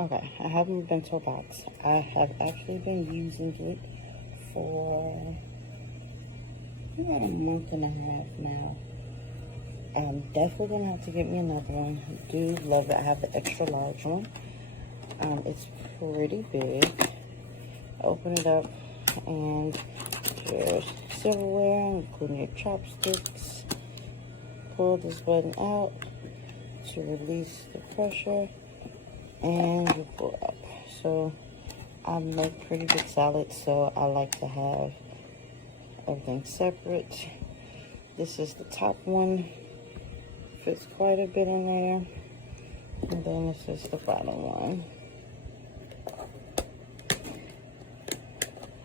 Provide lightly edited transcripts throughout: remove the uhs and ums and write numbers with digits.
Okay, I have my bento box. I have actually been using it for about a month and a half now. I'm definitely gonna have to get me another one. I do love it. I have the extra large one. It's pretty big. Open it up and there's silverware, including your chopsticks. Pull this button out to release the pressure and you pull up. So I make pretty big salads, so I like to have everything separate. This is the top one. Fits quite a bit in there. And then this is the bottom one.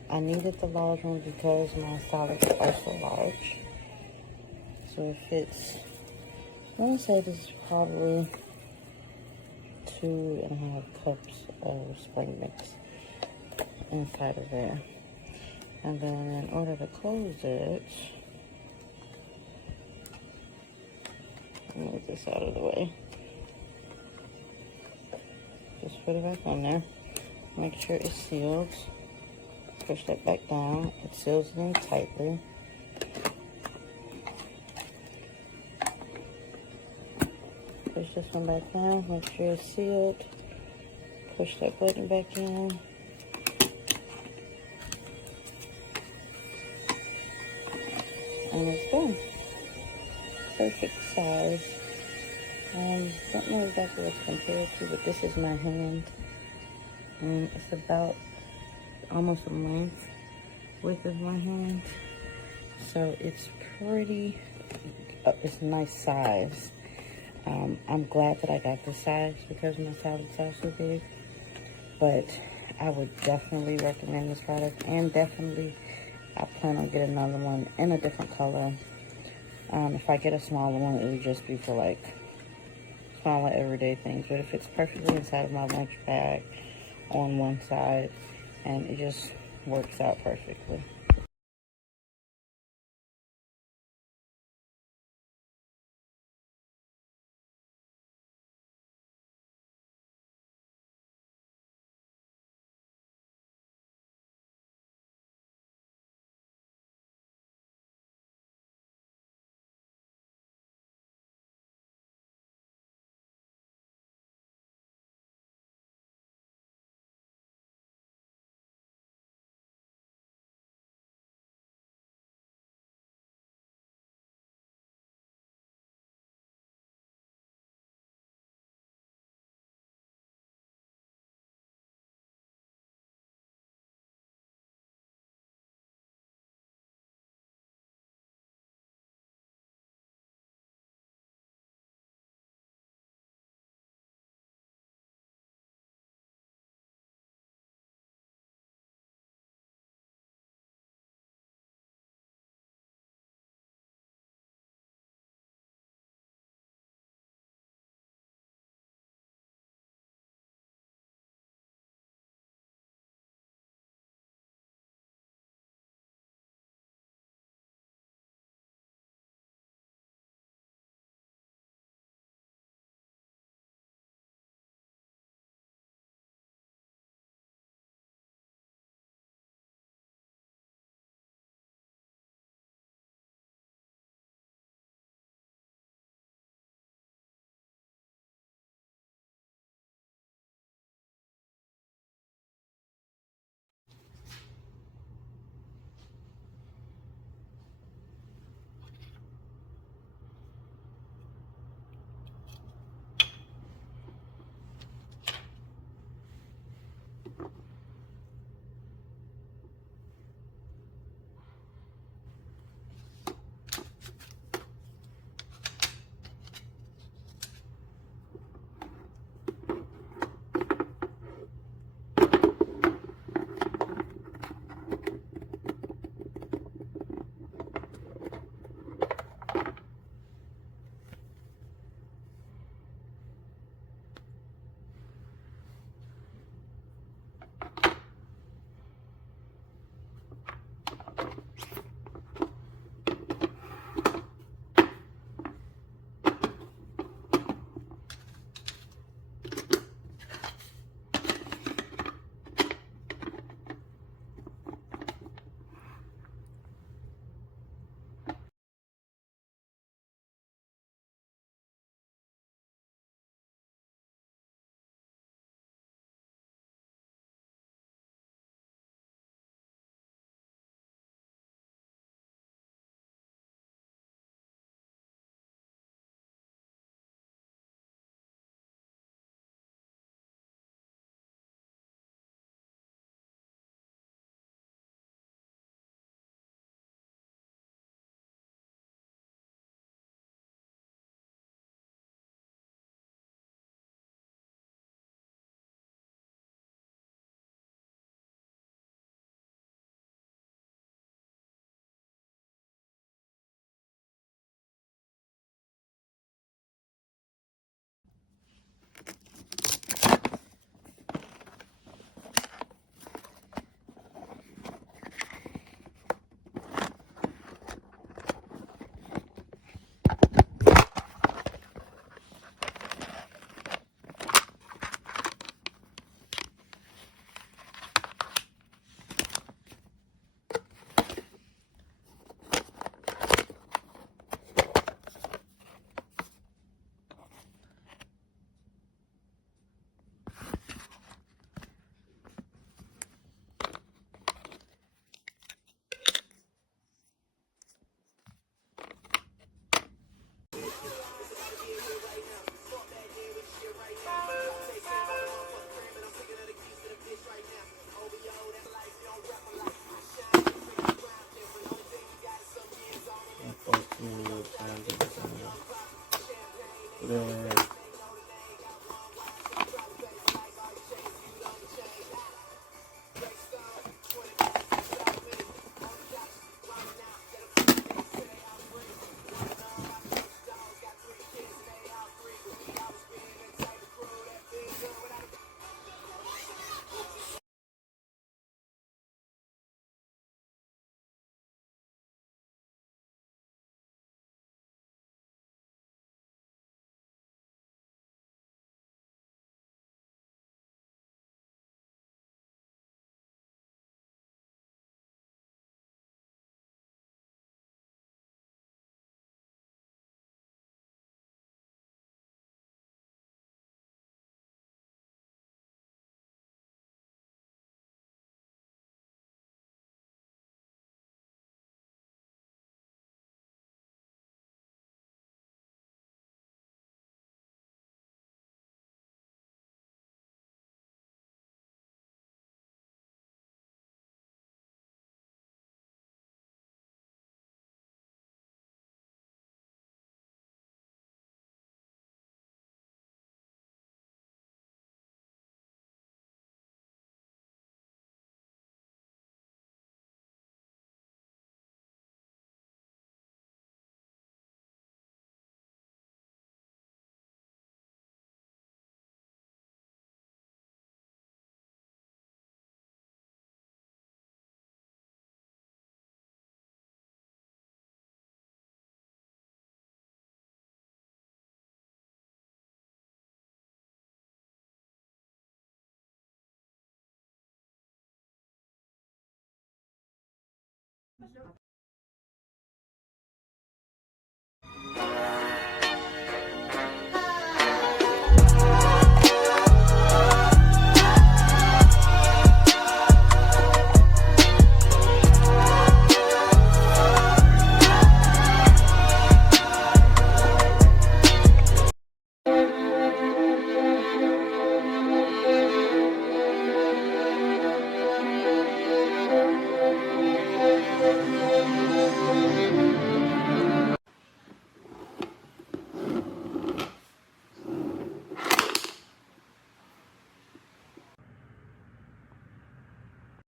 I needed the large one because my salads are also large. So it fits, I want to say this is probably 2.5 cups of spring mix inside of there. And then in order to close it, move this out of the way. Just put it back on there. Make sure it's sealed. Push that back down. It seals it in tightly. Push this one back down. Make sure it's sealed. Push that button back in. And it's done. Perfect size. Don't know exactly what to compare to, but this is my hand. And it's about almost a length width of my hand. So it's pretty, it's a nice size. I'm glad that I got this size because my salads are so big. But I would definitely recommend this product, and definitely I plan on getting another one in a different color. If I get a smaller one, it would just be for like smaller everyday things, but it fits perfectly inside of my lunch bag on one side, and it just works out perfectly.